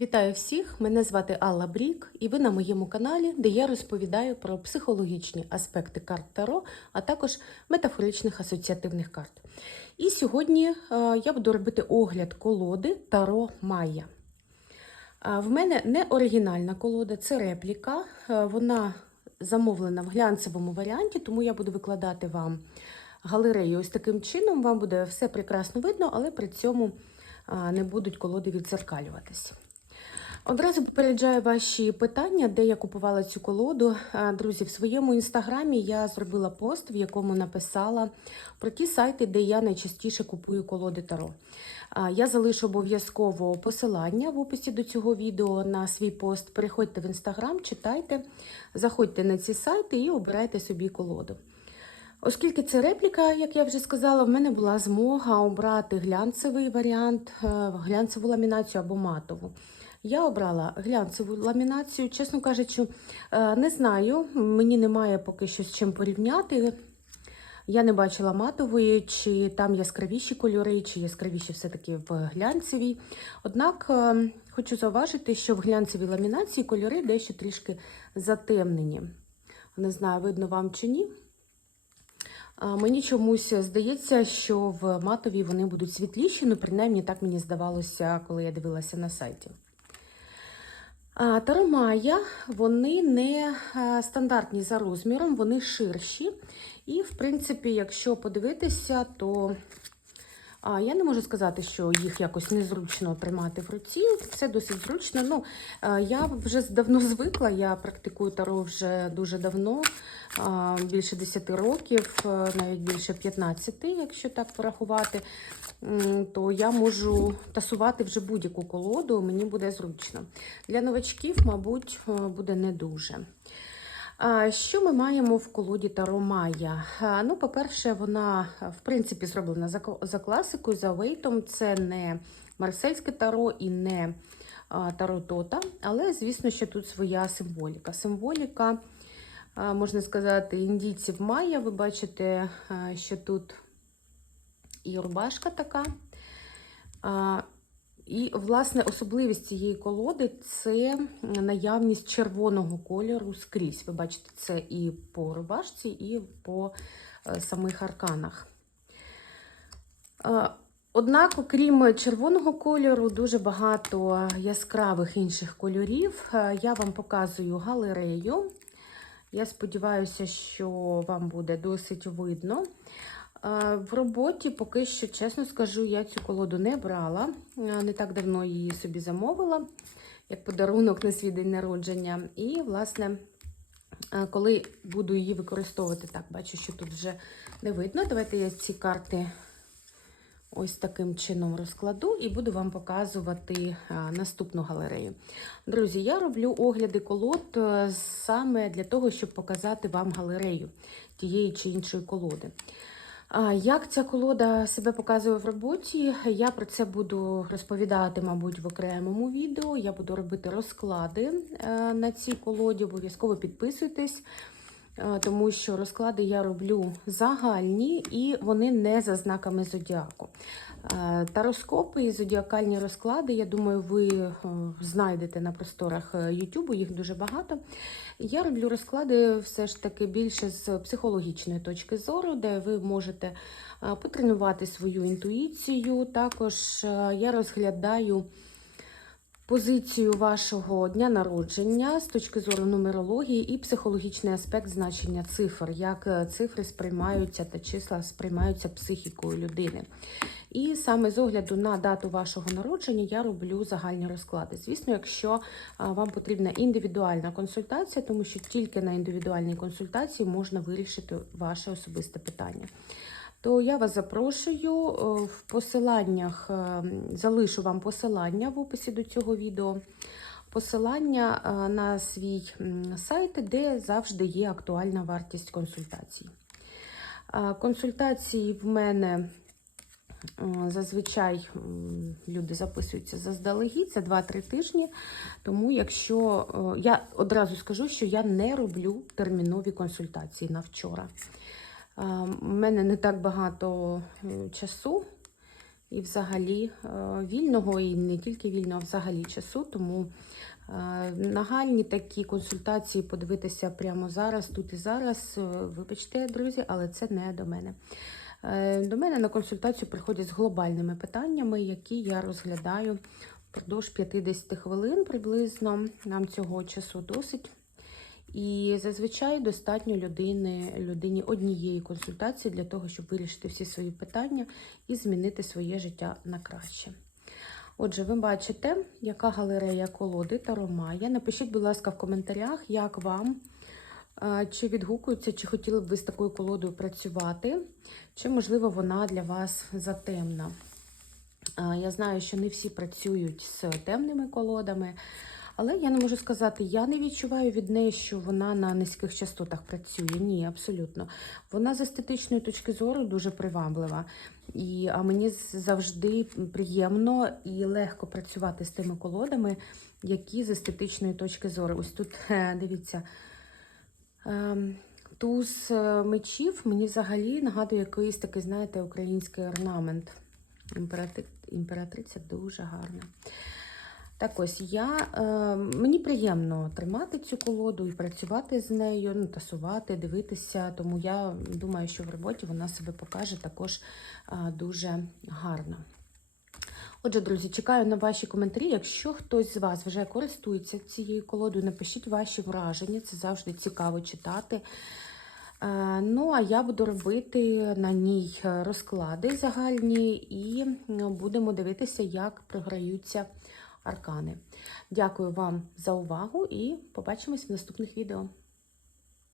Вітаю всіх! Мене звати Алла Брік, і ви на моєму каналі, де я розповідаю про психологічні аспекти карт Таро, а також метафоричних асоціативних карт. І сьогодні е, я буду робити огляд колоди Таро Майя. Е, В мене не оригінальна колода, це репліка. Е, Вона замовлена в глянцевому варіанті, тому я буду викладати вам галерею ось таким чином. Вам буде все прекрасно видно, але при цьому не будуть колоди відзеркалюватись. Одразу попереджаю ваші питання, де я купувала цю колоду. Друзі, в своєму інстаграмі я зробила пост, в якому написала про ті сайти, де я найчастіше купую колоди Таро. Я залишу обов'язково посилання в описі до цього відео на свій пост. Переходьте в інстаграм, читайте, заходьте на ці сайти і обирайте собі колоду. Оскільки це репліка, як я вже сказала, в мене була змога обрати глянцевий варіант, е, глянцеву ламінацію або матову. Я обрала глянцеву ламінацію, чесно кажучи, е, не знаю, мені немає поки що з чим порівняти. Я не бачила матової, чи там яскравіші кольори, чи яскравіші все-таки в глянцевій. Однак е, хочу зауважити, що в глянцевій ламінації кольори дещо трішки затемнені. Не знаю, видно вам чи ні. Мені чомусь здається, що в матовій вони будуть світліші, ну, принаймні так мені здавалося, коли я дивилася на сайті. Таромая, вони не стандартні за розміром, вони ширші. І, в принципі, якщо подивитися, то а, я не можу сказати, що їх якось незручно тримати в руці. Це досить зручно. Ну, я вже давно звикла, я практикую таро вже дуже давно, більше 10 років, навіть більше 15, якщо так порахувати, то я можу тасувати вже будь-яку колоду, мені буде зручно. Для новачків, мабуть, е, буде не дуже. Що ми маємо в колоді Таро Майя? Ну, по-перше, вона, в принципі, зроблена за, класикою, за вейтом. Це не марсельське таро і не таро Тота, але, звісно, що тут своя символіка. Символіка, можна сказати, індійців Майя. Ви бачите, що тут і рубашка така. І, власне, особливість цієї колоди це наявність червоного кольору скрізь. Ви бачите, це і по рубашці, і по е, самих арканах. Е, Однак, окрім червоного кольору, дуже багато яскравих інших кольорів. Е, Я вам показую галерею. Я сподіваюся, що вам буде досить видно. Е, В роботі поки що, чесно скажу, я цю колоду не брала. Е, Не так давно її собі замовила, як подарунок на свій день народження. І, власне, е, коли буду її використовувати, так, бачу, що тут вже не видно. Давайте я ці карти ось таким чином розкладу і буду вам показувати наступну галерею. Друзі, я роблю огляди колод саме для того, щоб показати вам галерею тієї чи іншої колоди. Як ця колода себе показує в роботі, я про це буду розповідати, мабуть, в окремому відео. Я буду робити розклади е, на цій колоді. Обов'язково підписуйтесь, тому що розклади я роблю загальні і вони не за знаками зодіаку. Е, Тароскопи і зодіакальні розклади, я думаю, ви е, знайдете на просторах YouTube, їх дуже багато. Я роблю розклади все ж таки більше з психологічної точки зору, де ви можете е, потренувати свою інтуїцію. Також е, я розглядаю позицію вашого дня народження з точки зору нумерології і психологічний аспект значення цифр, як е, цифри сприймаються та числа сприймаються психікою людини. І саме з огляду на дату вашого народження я роблю загальні розклади. Звісно, якщо вам потрібна індивідуальна консультація, тому що тільки на індивідуальній консультації можна вирішити ваше особисте питання. То я вас запрошую е, в посиланнях, е, залишу вам посилання в описі до цього відео. Посилання е, на свій сайт, де завжди є актуальна вартість консультацій. Консультації в мене Зазвичай люди записуються заздалегідь, це 2-3 тижні. Тому, якщо я одразу скажу, що я не роблю термінові консультації на вчора. У мене не так багато часу, і взагалі е, вільного, і не тільки вільного, а взагалі часу. Тому е, нагальні такі консультації подивитися прямо зараз, тут і зараз. е, Вибачте, друзі, але це не до мене. До мене на консультацію приходять з глобальними питаннями, які я розглядаю впродовж 50 хвилин приблизно. Нам цього часу досить. І зазвичай достатньо людини, людині однієї консультації для того, щоб вирішити всі свої питання і змінити своє життя на краще. Отже, ви бачите, яка галерея колоди Таро Майя. Напишіть, будь ласка, в коментарях, як вам, е, чи відгукується, чи хотіли б ви з такою колодою працювати, чи, можливо, вона для вас затемна. Е, Я знаю, що не всі працюють з темними колодами, але я не можу сказати, я не відчуваю від неї, що вона на низьких частотах працює. Ні, абсолютно. Вона з естетичної точки зору дуже приваблива. І, а мені завжди приємно і легко працювати з тими колодами, які з естетичної точки зору. Ось тут е, дивіться. ем, Туз е, мечів мені взагалі нагадує якийсь такий, знаєте, український орнамент. Імператриця дуже гарна. Так ось я, е, мені приємно тримати цю колоду і працювати з нею, ну, тасувати, дивитися, тому я думаю, що в роботі вона себе покаже також е, дуже гарно. Отже, друзі, чекаю на ваші коментарі. Якщо хтось з вас вже користується цією колодою, напишіть ваші враження, це завжди цікаво читати. Е, Ну, а я буду робити на ній розклади загальні і будемо дивитися, як програються аркани. Дякую вам за увагу і побачимось в наступних відео.